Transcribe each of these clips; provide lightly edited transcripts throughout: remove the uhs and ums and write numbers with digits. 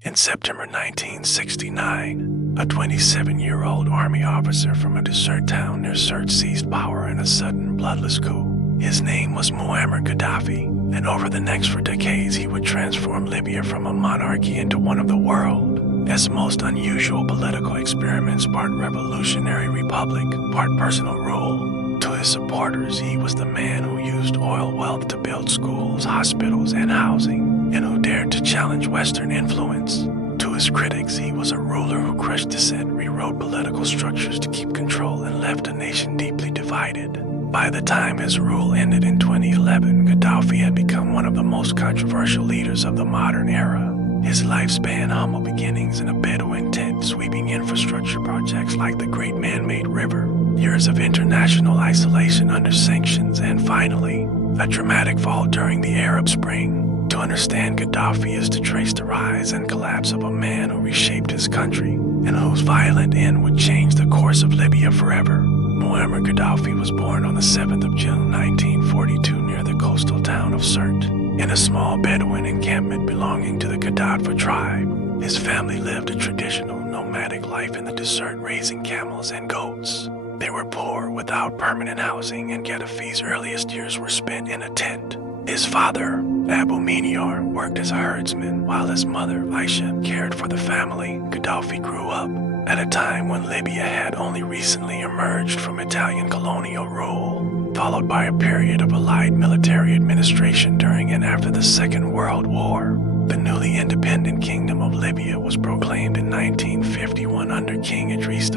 In September 1969, a 27-year-old army officer from a desert town near Sirte seized power in a sudden, bloodless coup. His name was Muammar Gaddafi, and over the next 4 decades he would transform Libya from a monarchy into one of the world's most unusual political experiments, part revolutionary republic, part personal rule. To his supporters, he was the man who used oil wealth to build schools, hospitals, and housing, and who dared to challenge Western influence. To his critics, he was a ruler who crushed dissent, rewrote political structures to keep control, and left a nation deeply divided. By the time his rule ended in 2011, Gaddafi had become one of the most controversial leaders of the modern era. His life spanned humble beginnings in a Bedouin tent, sweeping infrastructure projects like the Great Man-Made River, years of international isolation under sanctions, and finally, a dramatic fall during the Arab Spring. To understand Gaddafi is to trace the rise and collapse of a man who reshaped his country, and whose violent end would change the course of Libya forever. Muammar Gaddafi was born on the 7th of June 1942 near the coastal town of Sirte, in a small Bedouin encampment belonging to the Gaddafi tribe. His family lived a traditional nomadic life in the desert, raising camels and goats. They were poor, without permanent housing, and Gaddafi's earliest years were spent in a tent. His father, Abu Miniar, worked as a herdsman, while his mother, Aisha, cared for the family. Gaddafi grew up at a time when Libya had only recently emerged from Italian colonial rule, followed by a period of Allied military administration during and after the Second World War. The newly independent Kingdom of Libya was proclaimed in 1951 under King Idris I.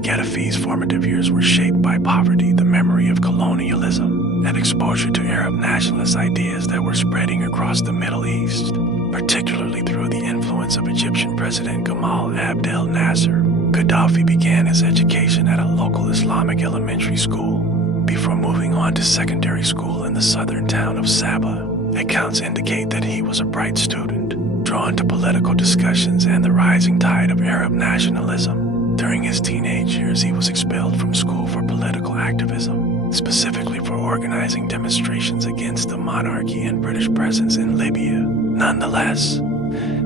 Gaddafi's formative years were shaped by poverty, the memory of colonialism, and exposure to Arab nationalist ideas that were spreading across the Middle East, particularly through the influence of Egyptian President Gamal Abdel Nasser. Gaddafi began his education at a local Islamic elementary school, before moving on to secondary school in the southern town of Sabha. Accounts indicate that he was a bright student, drawn to political discussions and the rising tide of Arab nationalism. During his teenage years, he was expelled from school for political activism, specifically for organizing demonstrations against the monarchy and British presence in Libya. Nonetheless,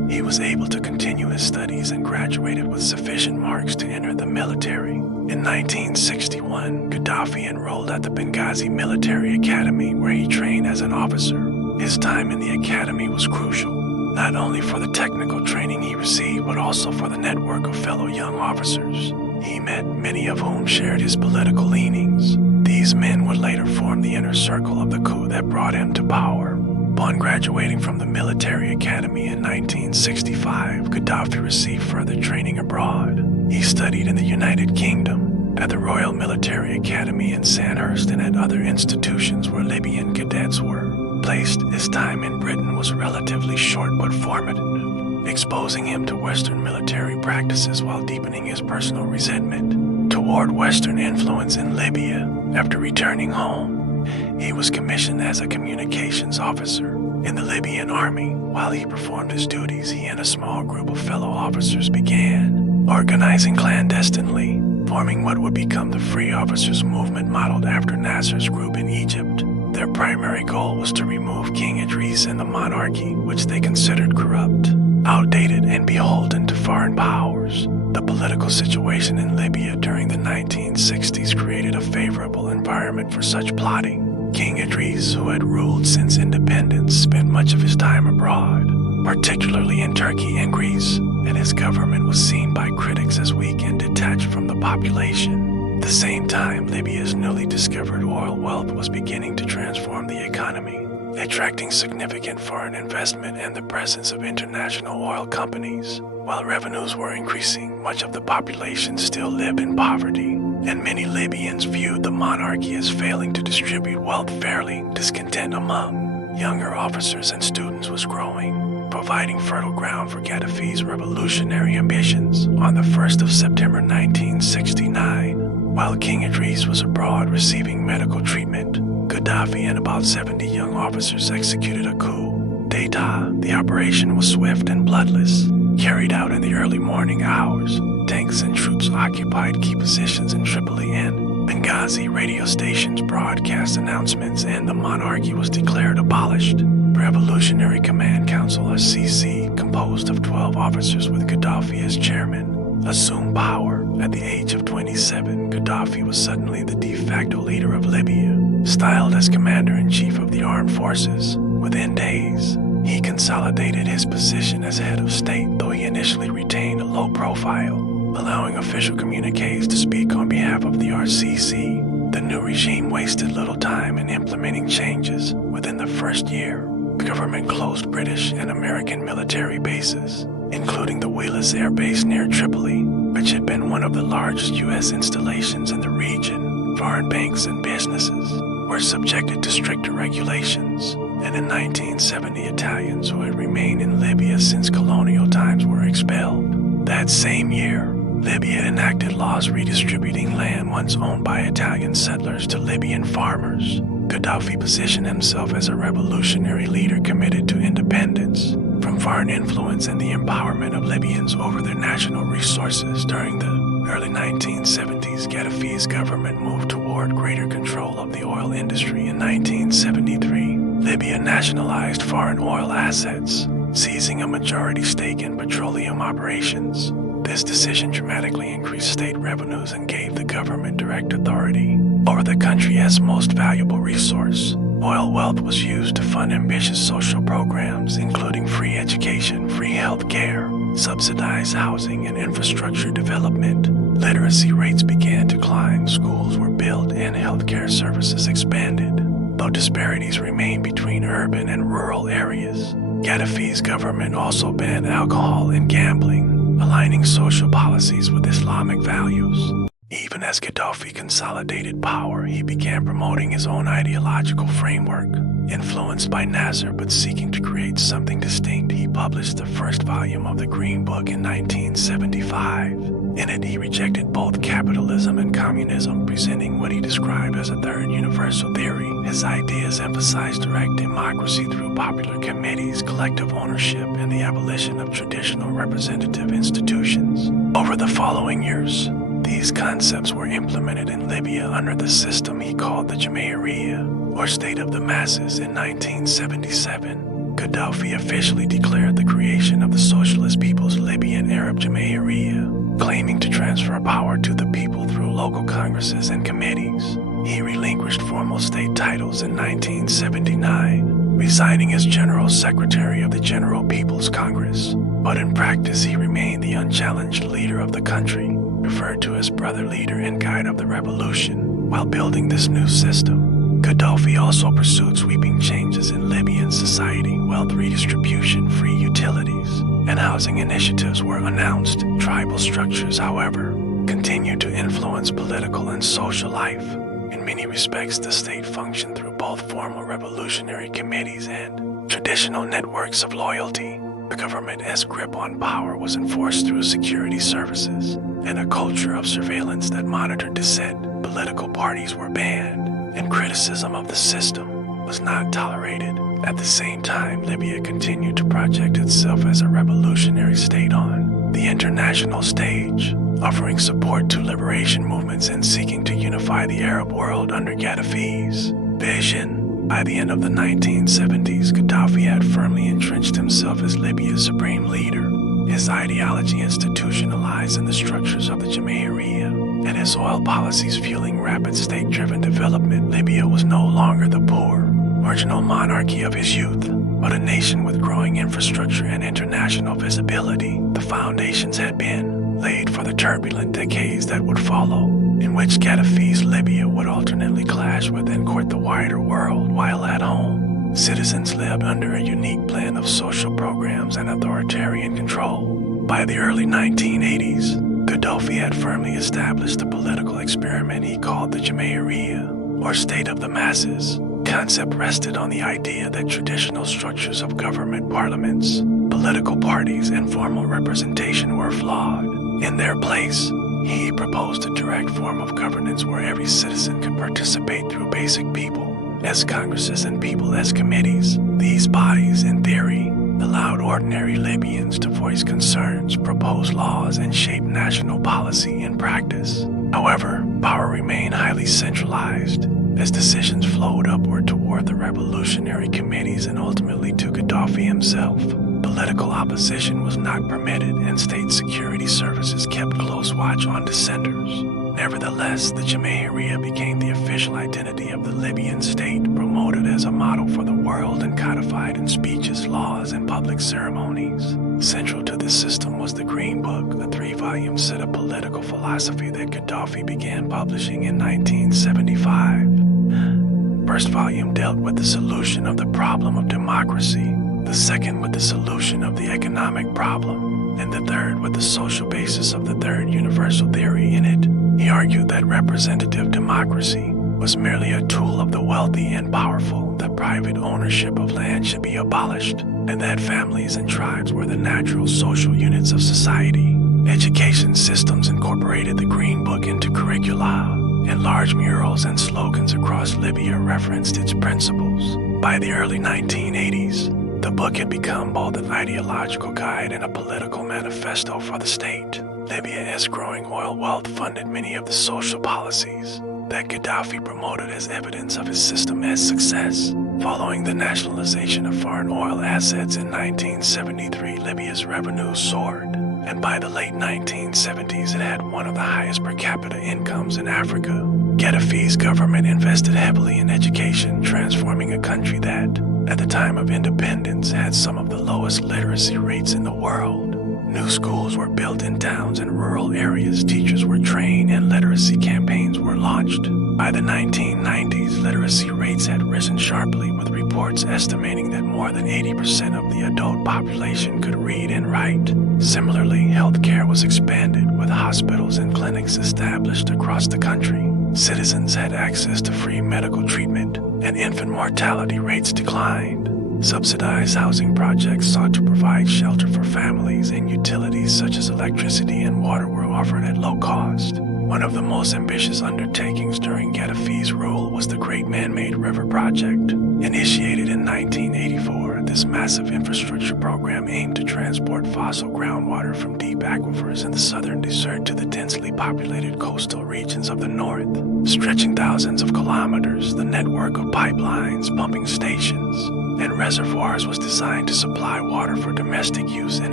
he was able to continue his studies and graduated with sufficient marks to enter the military. In 1961, Gaddafi enrolled at the Benghazi Military Academy, where he trained as an officer. His time in the academy was crucial, not only for the technical training he received, but also for the network of fellow young officers he met, many of whom shared his political leanings. These men would later form the inner circle of the coup that brought him to power. Upon graduating from the military academy in 1965, Gaddafi received further training abroad. He studied in the United Kingdom, at the Royal Military Academy in Sandhurst, and at other institutions where Libyan cadets were placed. His time in Britain was relatively short but formative, exposing him to Western military practices while deepening his personal resentment toward Western influence in Libya. After returning home, he was commissioned as a communications officer in the Libyan army. While he performed his duties, he and a small group of fellow officers began organizing clandestinely, forming what would become the Free Officers Movement, modeled after Nasser's group in Egypt. Their primary goal was to remove King Idris and the monarchy, which they considered corrupt, outdated, and beholden to foreign powers. The political situation in Libya during the 1960s created a favorable environment for such plotting. King Idris, who had ruled since independence, spent much of his time abroad, particularly in Turkey and Greece, and his government was seen by critics as weak and detached from the population. At the same time, Libya's newly discovered oil wealth was beginning to transform the economy, attracting significant foreign investment and the presence of international oil companies. While revenues were increasing, much of the population still lived in poverty, and many Libyans viewed the monarchy as failing to distribute wealth fairly. Discontent among younger officers and students was growing, providing fertile ground for Gaddafi's revolutionary ambitions. On the 1st of September 1969, while King Idris was abroad receiving medical treatment, Gaddafi and about 70 young officers executed a coup d'etat. The operation was swift and bloodless, carried out in the early morning hours. Tanks and troops occupied key positions in Tripoli and Benghazi. Radio stations broadcast announcements, and the monarchy was declared abolished. The Revolutionary Command Council, or CC, composed of 12 officers with Gaddafi as chairman, assumed power. At the age of 27, Gaddafi was suddenly the de facto leader of Libya, styled as commander-in-chief of the armed forces. Within days, he consolidated his position as head of state, though he initially retained a low profile, allowing official communiques to speak on behalf of the RCC. The new regime wasted little time in implementing changes. Within the first year, the government closed British and American military bases, including the Wheelers Air Base near Tripoli, which had been one of the largest U.S. installations in the region. Foreign banks and businesses were subjected to stricter regulations, and in 1970, Italians who had remained in Libya since colonial times were expelled. That same year, Libya enacted laws redistributing land once owned by Italian settlers to Libyan farmers. Gaddafi positioned himself as a revolutionary leader committed to independence from foreign influence and the empowerment of Libyans over their national resources. During the early 1970s, Gaddafi's government moved toward greater control of the oil industry. In 1973, Libya nationalized foreign oil assets, seizing a majority stake in petroleum operations. This decision dramatically increased state revenues and gave the government direct authority over the country's most valuable resource. Oil wealth was used to fund ambitious social programs, including free education, free health care, subsidized housing, and infrastructure development. Literacy rates began to climb, schools were built, and healthcare services expanded. Though disparities remain between urban and rural areas, Gaddafi's government also banned alcohol and gambling, aligning social policies with Islamic values. Even as Gaddafi consolidated power, he began promoting his own ideological framework. Influenced by Nasser but seeking to create something distinct, he published the first volume of the Green Book in 1975. In it, he rejected both capitalism and communism, presenting what he described as a third universal theory. His ideas emphasized direct democracy through popular committees, collective ownership, and the abolition of traditional representative institutions. Over the following years, these concepts were implemented in Libya under the system he called the Jamahiriya, or State of the Masses. In 1977, Gaddafi officially declared the creation of the Socialist People's Libyan Arab Jamahiriya, claiming to transfer power to the people through local congresses and committees. He relinquished formal state titles in 1979, resigning as General Secretary of the General People's Congress. But in practice, he remained the unchallenged leader of the country, referred to as brother leader and guide of the revolution. While building this new system, Gaddafi also pursued sweeping changes in Libyan society. Wealth redistribution, free utilities, and housing initiatives were announced. Tribal structures, however, continued to influence political and social life. In many respects, the state functioned through both formal revolutionary committees and traditional networks of loyalty. The government's grip on power was enforced through security services and a culture of surveillance that monitored dissent. Political parties were banned, and criticism of the system was not tolerated. At the same time, Libya continued to project itself as a revolutionary state on the international stage, offering support to liberation movements and seeking to unify the Arab world under Gaddafi's vision. By the end of the 1970s, Gaddafi had firmly entrenched himself as Libya's supreme leader. His ideology institutionalized in the structures of the Jamahiriya, and his oil policies fueling rapid state-driven development. Libya was no longer the poor, marginal monarchy of his youth, but a nation with growing infrastructure and international visibility. The foundations had been laid for the turbulent decades that would follow, in which Gaddafi's Libya would alternately clash with and court the wider world. While at home, citizens lived under a unique blend of social programs and authoritarian control. By the early 1980s, Gaddafi had firmly established the political experiment he called the Jamahiriya, or State of the Masses. Concept rested on the idea that traditional structures of government, parliaments, political parties, and formal representation were flawed. In their place, he proposed a direct form of governance where every citizen could participate through basic people as congresses and people as committees. These bodies, in theory, allowed ordinary Libyans to voice concerns, propose laws, and shape national policy in practice. However, power remained highly centralized. as decisions flowed upward toward the revolutionary committees and ultimately to Gaddafi himself. Political opposition was not permitted, and state security services kept close watch on dissenters. Nevertheless, the Jamahiriya became the official identity of the Libyan state, promoted as a model for the world and codified in speeches, laws, and public ceremonies. Central to this system was the Green Book, a 3-volume set of political philosophy that Gaddafi began publishing in 1975. First volume dealt with the solution of the problem of democracy, the second with the solution of the economic problem, and the third with the social basis of the third universal theory. In it, he argued that representative democracy was merely a tool of the wealthy and powerful, that private ownership of land should be abolished, and that families and tribes were the natural social units of society. Education systems incorporated the Green Book into curricula, and large murals and slogans across Libya referenced its principles. By the early 1980s, the book had become both an ideological guide and a political manifesto for the state. Libya's growing oil wealth funded many of the social policies that Gaddafi promoted as evidence of his system's success. Following the nationalization of foreign oil assets in 1973, Libya's revenue soared, and by the late 1970s it had one of the highest per capita incomes in Africa. Gaddafi's government invested heavily in education, transforming a country that, at the time of independence, had some of the lowest literacy rates in the world. New schools were built in towns and rural areas, teachers were trained, and literacy campaigns were launched. By the 1990s, literacy rates had risen sharply, with reports estimating that more than 80% of the adult population could read and write. Similarly, healthcare was expanded, with hospitals and clinics established across the country. Citizens had access to free medical treatment, and infant mortality rates declined. Subsidized housing projects sought to provide shelter for families, and utilities such as electricity and water were offered at low cost. One of the most ambitious undertakings during Gaddafi's rule was the Great Man-Made River Project. Initiated in 1984, this massive infrastructure program aimed to transport fossil groundwater from deep aquifers in the southern desert to the densely populated coastal regions of the north. Stretching thousands of kilometers, the network of pipelines, pumping stations, and reservoirs was designed to supply water for domestic use and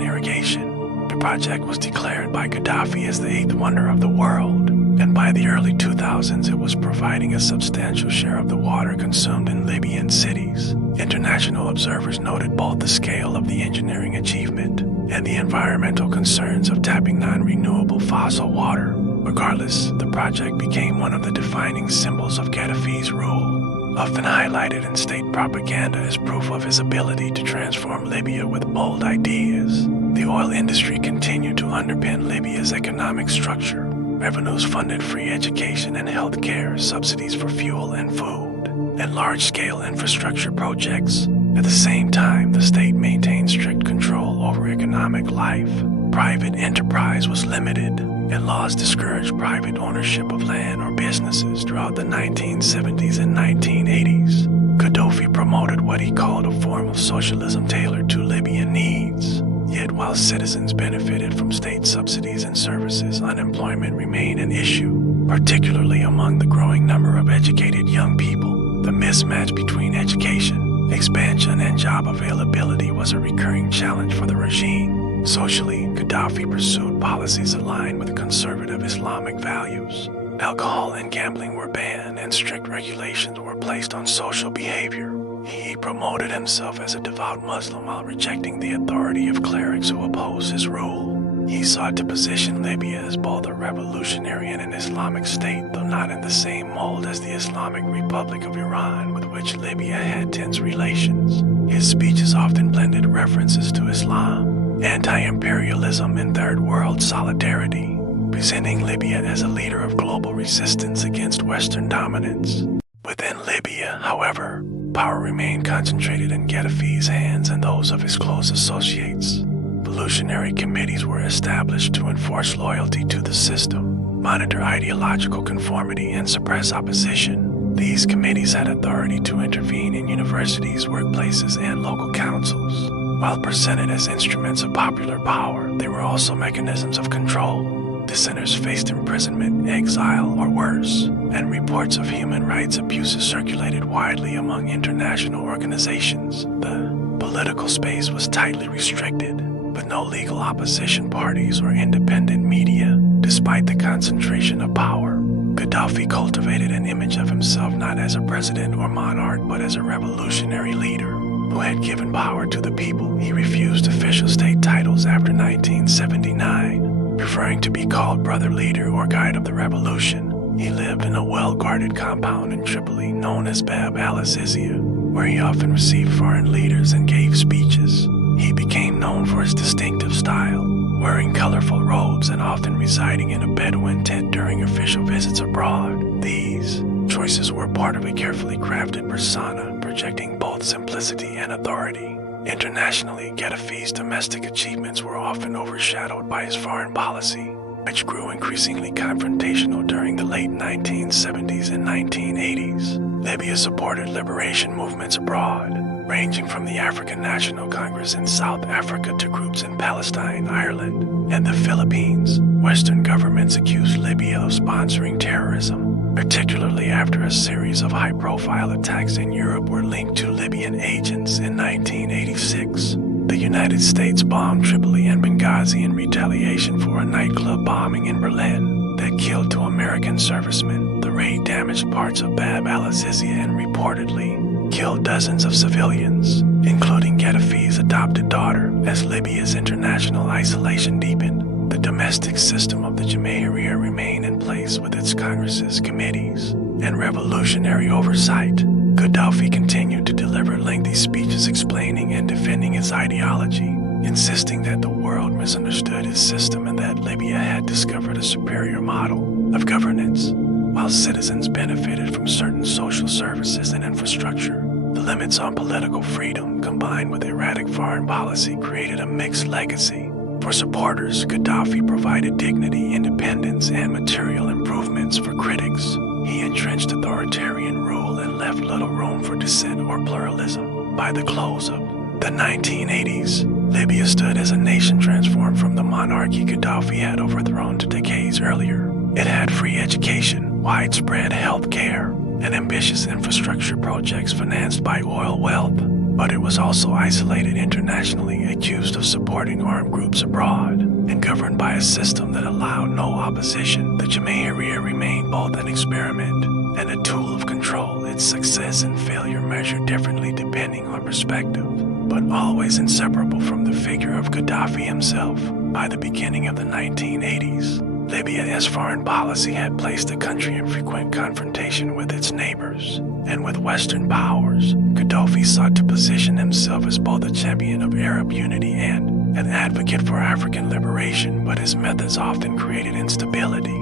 irrigation. The project was declared by Gaddafi as the eighth wonder of the world, and by the early 2000s it was providing a substantial share of the water consumed in Libyan cities. International observers noted both the scale of the engineering achievement and the environmental concerns of tapping non-renewable fossil water. Regardless, the project became one of the defining symbols of Gaddafi's rule, often highlighted in state propaganda as proof of his ability to transform Libya with bold ideas. The oil industry continued to underpin Libya's economic structure. Revenues funded free education and health care, subsidies for fuel and food, and large-scale infrastructure projects. At the same time, the state maintained strict control over economic life. Private enterprise was limited, and laws discouraged private ownership of land or businesses throughout the 1970s and 1980s. Gaddafi promoted what he called a form of socialism tailored to Libyan needs. Yet while citizens benefited from state subsidies and services, unemployment remained an issue, particularly among the growing number of educated young people. The mismatch between education, expansion, and job availability was a recurring challenge for the regime. Socially, Gaddafi pursued policies aligned with conservative Islamic values. Alcohol and gambling were banned, and strict regulations were placed on social behavior. He promoted himself as a devout Muslim while rejecting the authority of clerics who opposed his rule. He sought to position Libya as both a revolutionary and an Islamic state, though not in the same mold as the Islamic Republic of Iran, with which Libya had tense relations. His speeches often blended references to Islam, anti-imperialism, and Third World solidarity, presenting Libya as a leader of global resistance against Western dominance. Within Libya, however, power remained concentrated in Gaddafi's hands and those of his close associates. Revolutionary committees were established to enforce loyalty to the system, monitor ideological conformity, and suppress opposition. These committees had authority to intervene in universities, workplaces, and local councils. While presented as instruments of popular power, they were also mechanisms of control. Dissenters faced imprisonment, exile, or worse, and reports of human rights abuses circulated widely among international organizations. The political space was tightly restricted, with no legal opposition parties or independent media. Despite the concentration of power, Gaddafi cultivated an image of himself not as a president or monarch, but as a revolutionary leader who had given power to the people. He refused official state titles after 1979, preferring to be called brother leader or guide of the revolution. He lived in a well-guarded compound in Tripoli known as Bab al-Azizia, where he often received foreign leaders and gave speeches. He became known for his distinctive style, wearing colorful robes and often residing in a Bedouin tent during official visits abroad. These choices were part of a carefully crafted persona, projecting both simplicity and authority. Internationally, Gaddafi's domestic achievements were often overshadowed by his foreign policy, which grew increasingly confrontational during the late 1970s and 1980s. Libya supported liberation movements abroad, ranging from the African National Congress in South Africa to groups in Palestine, Ireland, and the Philippines. Western governments accused Libya of sponsoring terrorism, particularly after a series of high-profile attacks in Europe were linked to Libyan agents in 1986. The United States bombed Tripoli and Benghazi in retaliation for a nightclub bombing in Berlin that killed 2 American servicemen. The raid damaged parts of Bab al-Azizia and reportedly killed dozens of civilians, including Gaddafi's adopted daughter. As Libya's international isolation deepened, the domestic system of the Jamahiriya remained in place with its congresses, committees, and revolutionary oversight. Gaddafi continued to deliver lengthy speeches explaining and defending his ideology, insisting that the world misunderstood his system and that Libya had discovered a superior model of governance, while citizens benefited from certain social services and infrastructure. The limits on political freedom, combined with erratic foreign policy, created a mixed legacy. For supporters, Gaddafi provided dignity, independence, and material improvements. For critics, he entrenched authoritarian rule and left little room for dissent or pluralism. By the close of the 1980s, Libya stood as a nation transformed from the monarchy Gaddafi had overthrown to decades earlier. It had free education, widespread health care, and ambitious infrastructure projects financed by oil wealth. But it was also isolated internationally, accused of supporting armed groups abroad, and governed by a system that allowed no opposition. The Jamahiriya remained both an experiment and a tool of control, its success and failure measured differently depending on perspective, but always inseparable from the figure of Gaddafi himself. By the beginning of the 1980s, Libya's foreign policy had placed the country in frequent confrontation with its neighbors and with Western powers. Gaddafi sought to position himself as both a champion of Arab unity and an advocate for African liberation, but his methods often created instability.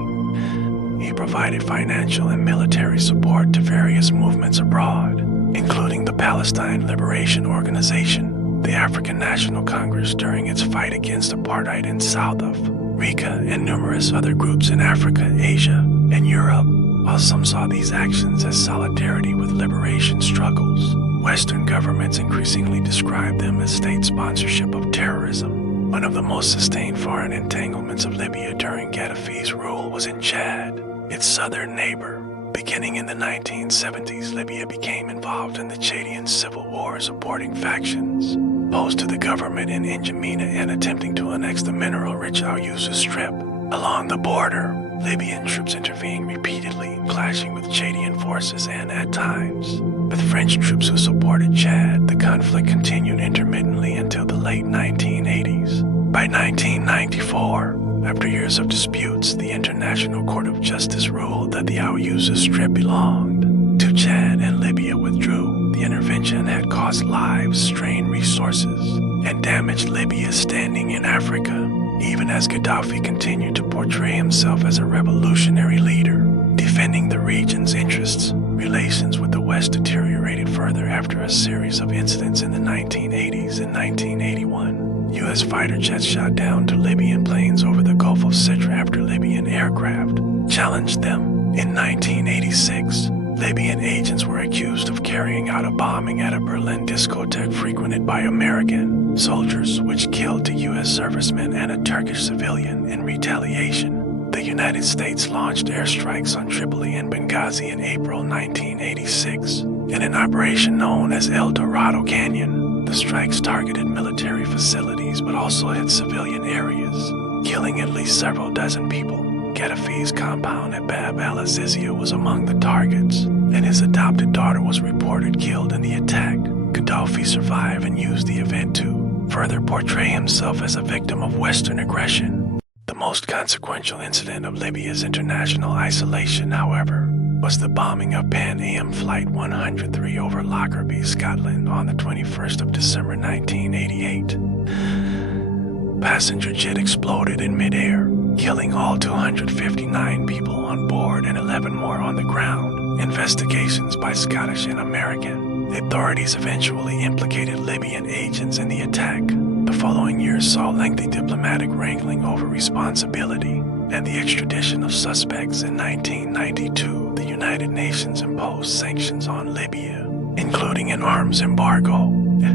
He provided financial and military support to various movements abroad, including the Palestine Liberation Organization, the African National Congress during its fight against apartheid in South Africa, and numerous other groups in Africa, Asia, and Europe. While some saw these actions as solidarity with liberation struggles, Western governments increasingly described them as state sponsorship of terrorism. One of the most sustained foreign entanglements of Libya during Gaddafi's rule was in Chad, its southern neighbor. Beginning in the 1970s, Libya became involved in the Chadian civil war, supporting factions opposed to the government in N'Djamena and attempting to annex the mineral-rich Al-Uza Strip. Along the border, Libyan troops intervened repeatedly, clashing with Chadian forces and, at times, with French troops who supported Chad. The conflict continued intermittently until the late 1980s. By 1994, after years of disputes, the International Court of Justice ruled that the Al-Uza Strip belonged to Chad, and Libya withdrew. The intervention had cost lives, strained resources, and damaged Libya's standing in Africa, even as Gaddafi continued to portray himself as a revolutionary leader, defending the region's interests. Relations with the West deteriorated further after a series of incidents in the 1980s and 1981. U.S. fighter jets shot down to Libyan planes over the Gulf of Sirte after Libyan aircraft challenged them. In 1986, Libyan agents were accused of carrying out a bombing at a Berlin discotheque frequented by American soldiers, which killed 2 U.S. servicemen and a Turkish civilian. In retaliation, The United States launched airstrikes on Tripoli and Benghazi in April 1986. In an operation known as El Dorado Canyon, the strikes targeted military facilities but also hit civilian areas, killing at least several dozen people. Gaddafi's compound at Bab al-Azizia was among the targets, and his adopted daughter was reported killed in the attack. Gaddafi survived and used the event to further portray himself as a victim of Western aggression. The most consequential incident of Libya's international isolation, however, was the bombing of Pan Am Flight 103 over Lockerbie, Scotland on the 21st of December 1988. Passenger jet exploded in midair, killing all 259 people on board and 11 more on the ground. Investigations by Scottish and American authorities eventually implicated Libyan agents in the attack. The following year saw lengthy diplomatic wrangling over responsibility and the extradition of suspects. In 1992, the United Nations imposed sanctions on Libya, including an arms embargo,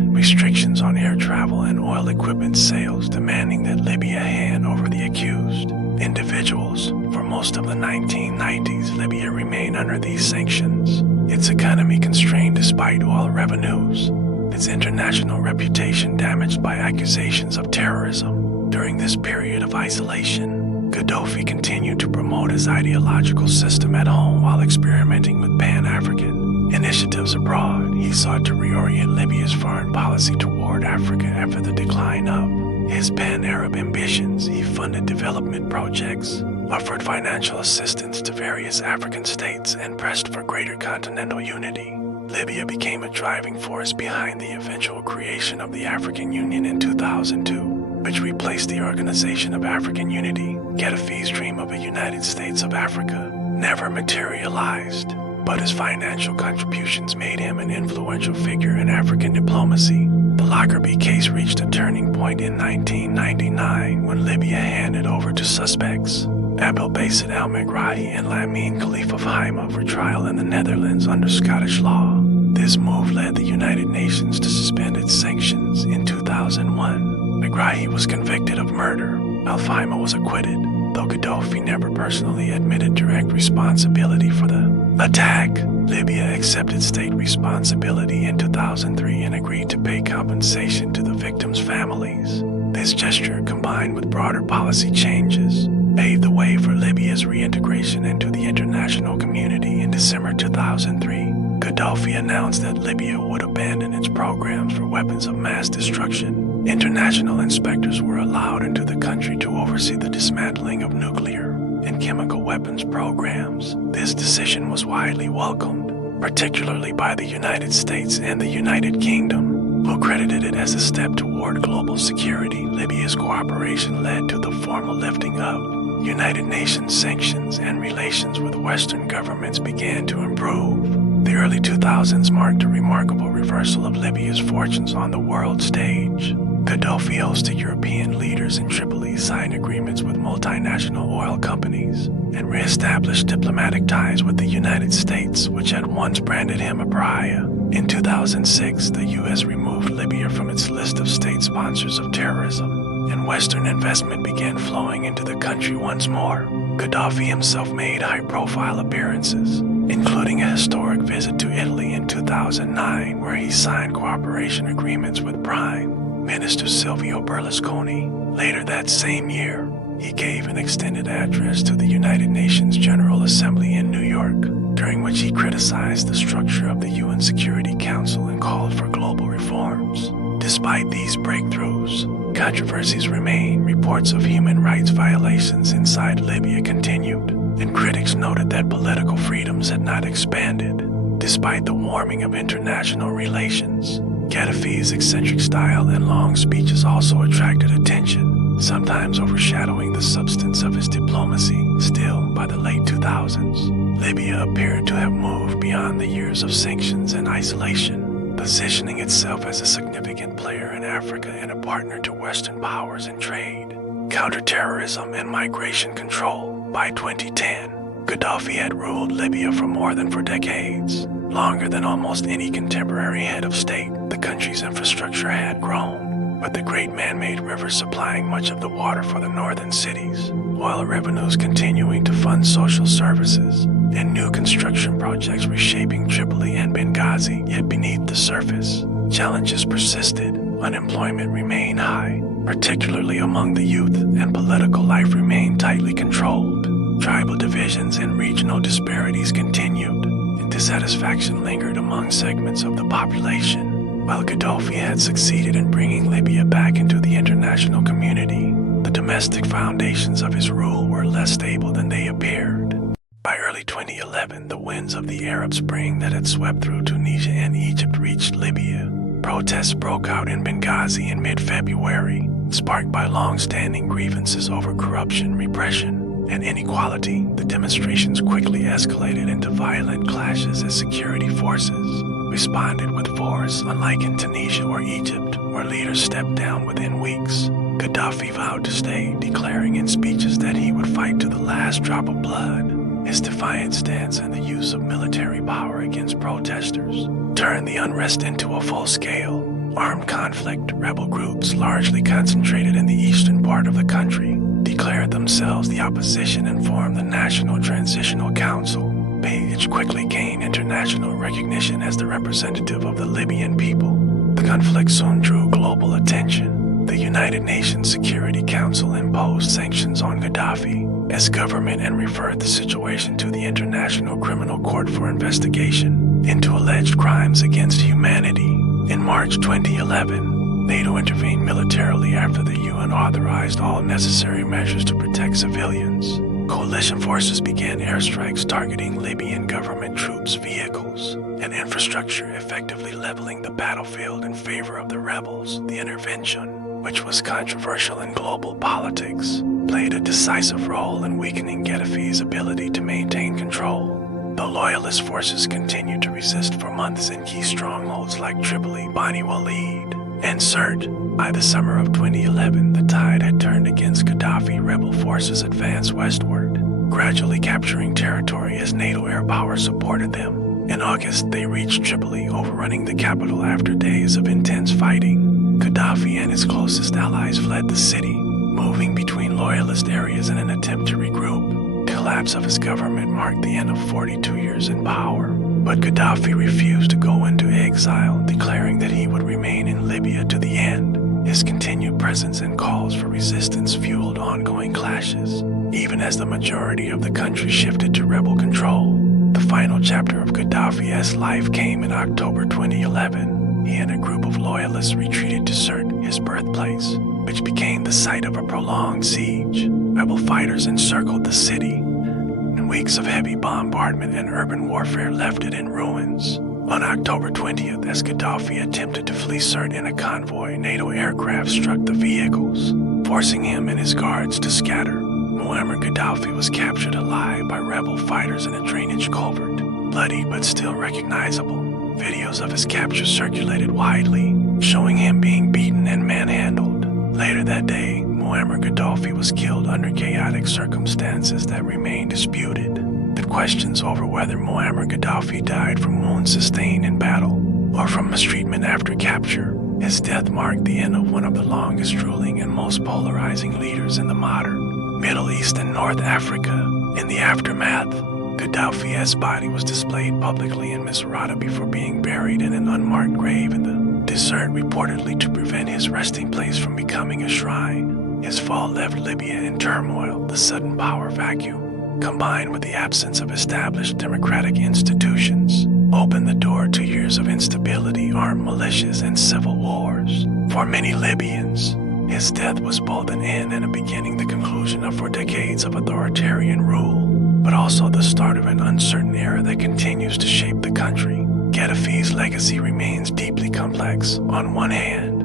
restrictions on air travel and oil equipment sales, demanding that Libya hand over the accused individuals. For most of the 1990s, Libya remained under these sanctions, its economy constrained despite oil revenues, its international reputation damaged by accusations of terrorism. During this period of isolation, Gaddafi continued to promote his ideological system at home while experimenting with Pan-African initiatives abroad. He sought to reorient Libya's foreign policy toward Africa after the decline of his pan-Arab ambitions. He funded development projects, offered financial assistance to various African states, and pressed for greater continental unity. Libya became a driving force behind the eventual creation of the African Union in 2002, which replaced the Organization of African Unity. Gaddafi's dream of a United States of Africa never materialized, but his financial contributions made him an influential figure in African diplomacy. The Lockerbie case reached a turning point in 1999 when Libya handed over to suspects Abdel Basit al-Megrahi and Lamine Khalifa of Haima for trial in the Netherlands under Scottish law. This move led the United Nations to suspend its sanctions in 2001. Megrahi was convicted of murder. Al-Haima was acquitted, though Gaddafi never personally admitted direct responsibility for the attack. Libya accepted state responsibility in 2003 and agreed to pay compensation to the victims' families. This gesture, combined with broader policy changes, paved the way for Libya's reintegration into the international community. In December 2003, Gaddafi announced that Libya would abandon its programs for weapons of mass destruction. International inspectors were allowed into the country to oversee the dismantling of nuclear and chemical weapons programs. This decision was widely welcomed, particularly by the United States and the United Kingdom, who credited it as a step toward global security. Libya's cooperation led to the formal lifting of United Nations sanctions, and relations with Western governments began to improve. The early 2000s marked a remarkable reversal of Libya's fortunes on the world stage. Gaddafi hosted European leaders in Tripoli, signed agreements with multinational oil companies, and re-established diplomatic ties with the United States, which had once branded him a pariah. In 2006, the U.S. removed Libya from its list of state sponsors of terrorism, and Western investment began flowing into the country once more. Gaddafi himself made high-profile appearances, including a historic visit to Italy in 2009, where he signed cooperation agreements with Prime Minister Silvio Berlusconi. Later that same year, he gave an extended address to the United Nations General Assembly in New York, during which he criticized the structure of the UN Security Council and called for global reforms. Despite these breakthroughs, controversies remain. Reports of human rights violations inside Libya continued, and critics noted that political freedoms had not expanded, despite the warming of international relations. Gaddafi's eccentric style and long speeches also attracted attention, sometimes overshadowing the substance of his diplomacy. Still, by the late 2000s, Libya appeared to have moved beyond the years of sanctions and isolation, positioning itself as a significant player in Africa and a partner to Western powers in trade, counterterrorism, and migration control. By 2010, Gaddafi had ruled Libya for more than 4 decades, longer than almost any contemporary head of state. The country's infrastructure had grown, with the great man-made river supplying much of the water for the northern cities, oil revenues continuing to fund social services, and new construction projects reshaping Tripoli and Benghazi. Yet beneath the surface, challenges persisted. Unemployment remained high, particularly among the youth, and political life remained tightly controlled. Tribal divisions and regional disparities continued, and dissatisfaction lingered among segments of the population. While Gaddafi had succeeded in bringing Libya back into the international community, the domestic foundations of his rule were less stable than they appeared. By early 2011, the winds of the Arab Spring that had swept through Tunisia and Egypt reached Libya. Protests broke out in Benghazi in mid-February, sparked by long-standing grievances over corruption, repression, and inequality. The demonstrations quickly escalated into violent clashes as security forces responded with force. Unlike in Tunisia or Egypt, where leaders stepped down within weeks, Gaddafi vowed to stay, declaring in speeches that he would fight to the last drop of blood. His defiant stance and the use of military power against protesters turned the unrest into a full-scale, armed conflict. Rebel groups, largely concentrated in the eastern part of the country, declared themselves the opposition and formed the National Transitional Council. Page quickly gained international recognition as the representative of the Libyan people. The conflict soon drew global attention. The United Nations Security Council imposed sanctions on Gaddafi as government and referred the situation to the International Criminal Court for investigation into alleged crimes against humanity. In March 2011, NATO intervened militarily after the UN authorized all necessary measures to protect civilians. Coalition forces began airstrikes targeting Libyan government troops, vehicles, and infrastructure, effectively leveling the battlefield in favor of the rebels. The intervention, which was controversial in global politics, played a decisive role in weakening Gaddafi's ability to maintain control. Though loyalist forces continued to resist for months in key strongholds like Tripoli, Bani Walid, and Sirte, by the summer of 2011, the tide had turned against Gaddafi. Rebel forces advanced westward, gradually capturing territory as NATO air power supported them. In August, they reached Tripoli, overrunning the capital after days of intense fighting. Gaddafi and his closest allies fled the city, moving between loyalist areas in an attempt to regroup. The collapse of his government marked the end of 42 years in power. But Gaddafi refused to go into exile, declaring that he would remain in Libya to the end. His continued presence and calls for resistance fueled ongoing clashes, even as the majority of the country shifted to rebel control. The final chapter of Gaddafi's life came in October 2011. He and a group of loyalists retreated to Sirte, his birthplace, which became the site of a prolonged siege. Rebel fighters encircled the city, and weeks of heavy bombardment and urban warfare left it in ruins. On October 20th, as Gaddafi attempted to flee Sirte in a convoy, NATO aircraft struck the vehicles, forcing him and his guards to scatter. Muammar Gaddafi was captured alive by rebel fighters in a drainage culvert, bloody but still recognizable. Videos of his capture circulated widely, showing him being beaten and manhandled. Later that day, Muammar Gaddafi was killed under chaotic circumstances that remain disputed. The questions over whether Muammar Gaddafi died from wounds sustained in battle or from mistreatment after capture. His death marked the end of one of the longest ruling and most polarizing leaders in the modern Middle East and North Africa. In the aftermath, Gaddafi's body was displayed publicly in Misrata before being buried in an unmarked grave in the desert, reportedly to prevent his resting place from becoming a shrine. His fall left Libya in turmoil. The sudden power vacuum, combined with the absence of established democratic institutions, opened the door to years of instability, armed militias, and civil wars. For many Libyans, his death was both an end and a beginning, the conclusion of 4 decades of authoritarian rule, but also the start of an uncertain era that continues to shape the country. Gaddafi's legacy remains deeply complex. On one hand,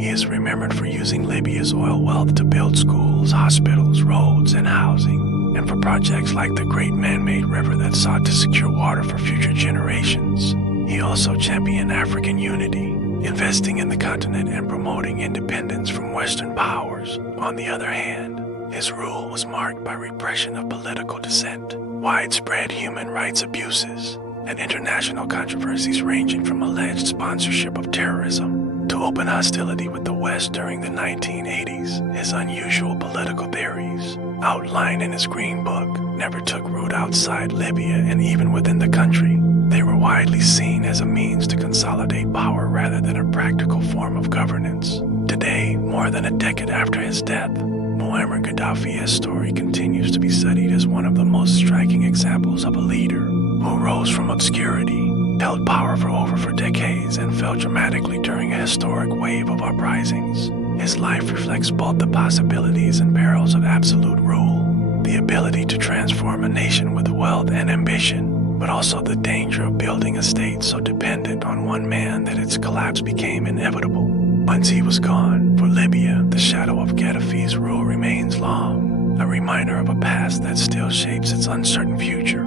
he is remembered for using Libya's oil wealth to build schools, hospitals, roads, and housing, and for projects like the Great Man-Made River that sought to secure water for future generations. He also championed African unity, investing in the continent and promoting independence from Western powers. On the other hand, his rule was marked by repression of political dissent, widespread human rights abuses, and international controversies ranging from alleged sponsorship of terrorism to open hostility with the West during the 1980s. His unusual political theories, outlined in his Green Book, never took root outside Libya, and even within the country, they were widely seen as a means to consolidate power rather than a practical form of governance. Today, more than a decade after his death, Muammar Gaddafi's story continues to be studied as one of the most striking examples of a leader who rose from obscurity, held power for decades, and fell dramatically during a historic wave of uprisings. His life reflects both the possibilities and perils of absolute rule, the ability to transform a nation with wealth and ambition, but also the danger of building a state so dependent on one man that its collapse became inevitable. Once he was gone, for Libya, the shadow of Gaddafi's rule remains long, a reminder of a past that still shapes its uncertain future.